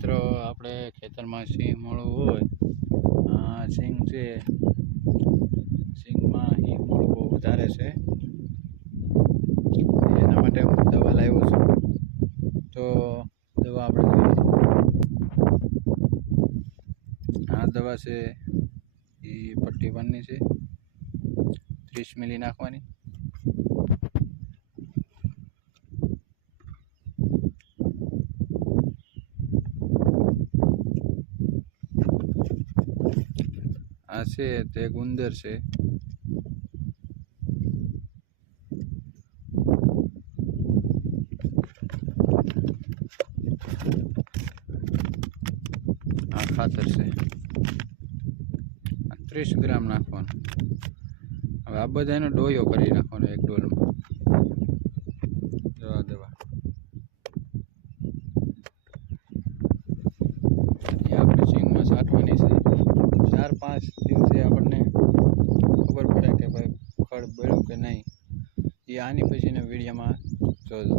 મિત્રો આપણે ખેતરમાં સિંગ મળવું હોય, આ સિંગ છે, સિંગમાં સિંગ મળવું બહુ વધારે છે, એના માટે હું દવા લાવ્યો છું. તો દવા આપણે જોઈએ. આ દવા છે એ પટ્ટી 1 ની છે, 30 મિલી નાખવાની. આ છે તે ગુંદર છે. આ ખાતર છે, 30 ગ્રામ નાખવાનું. હવે આ બધાનો ડોયો કરી નાખવાનો એક ડોલમાં. દવા એ આપણે સિંગમાં છાંટવાની છે. 4-5 દિવસે આપણને ખબર પડે કે ભાઈ ખડ બળ્યું કે નહીં. એ આની પછીના વિડીયોમાં જોજો.